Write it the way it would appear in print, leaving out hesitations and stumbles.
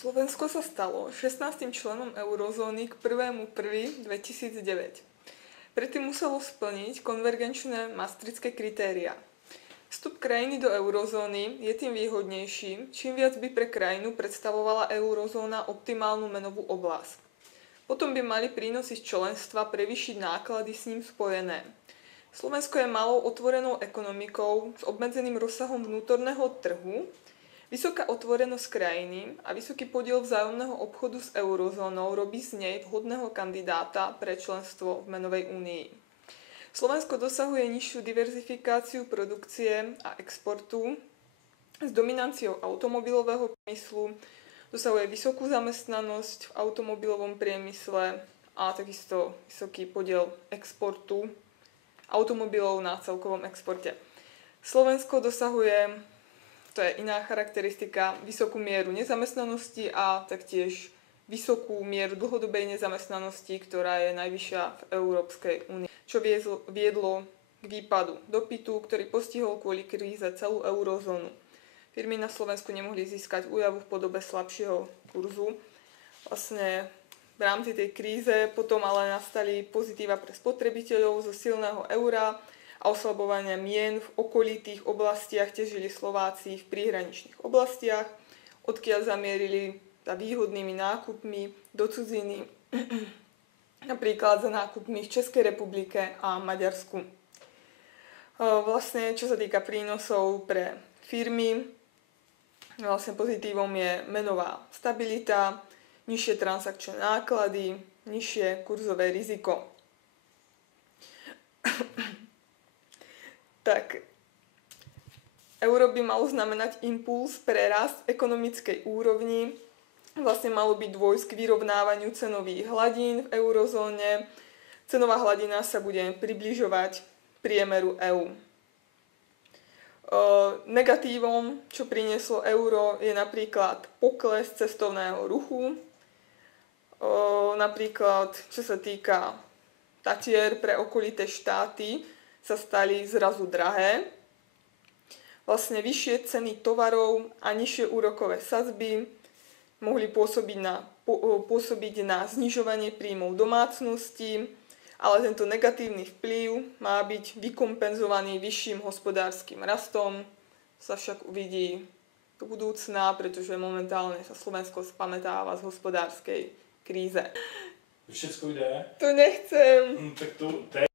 Slovensko sa stalo 16. členom eurozóny k 1.1.2009. Predtým muselo splniť konvergenčné maastrichtské kritériá. Vstup krajiny do eurozóny je tým výhodnejší, čím viac by pre krajinu predstavovala eurozóna optimálnu menovú oblasť. Potom by mali prínosy z členstva prevýšiť náklady s ním spojené. Slovensko je malou otvorenou ekonomikou s obmedzeným rozsahom vnútorného trhu, vysoká otvorenosť krajiny a vysoký podiel vzájomného obchodu s eurozónou robí z nej vhodného kandidáta pre členstvo v menovej únii. Slovensko dosahuje nižšiu diverzifikáciu produkcie a exportu s dominanciou automobilového priemyslu, dosahuje vysokú zamestnanosť v automobilovom priemysle a takisto vysoký podiel exportu automobilov na celkovom exporte. Slovensko dosahuje, to je iná charakteristika, vysokú mieru nezamestnanosti a taktiež vysokú mieru dlhodobej nezamestnanosti, ktorá je najvyššia v Európskej únii, čo viedlo k výpadu dopytu, ktorý postihol kvôli kríze celú eurozónu. Firmy na Slovensku nemohli získať úľavu v podobe slabšieho kurzu. Vlastne v rámci tej kríze potom ale nastali pozitíva pre spotrebiteľov zo silného eura a oslabovania mien v okolitých oblastiach. Tiež žili Slováci v príhraničných oblastiach, odkiaľ zamierili za výhodnými nákupmi do cudziny, napríklad za nákupmi v Českej republike a Maďarsku. Vlastne, čo sa týka prínosov pre firmy, vlastne pozitívom je menová stabilita, nižšie transakčné náklady, nižšie kurzové riziko. Tak, euro by malo znamenať impuls pre rast ekonomickej úrovni. Vlastne malo by dôjsť k vyrovnávaniu cenových hladín v eurozóne. Cenová hladina sa bude približovať priemeru EÚ. Negatívom, čo prinieslo euro, je napríklad pokles cestovného ruchu. Napríklad, čo sa týka Tatier, pre okolité štáty sa stali zrazu drahé. Vlastne vyššie ceny tovarov a nižšie úrokové sadzby mohli pôsobiť na znižovanie príjmov domácností, ale tento negatívny vplyv má byť vykompenzovaný vyšším hospodárskym rastom. Sa však uvidí do budúcna, pretože momentálne sa Slovensko spamätáva z hospodárskej kríze. Všetko ide? To nechcem. Tak to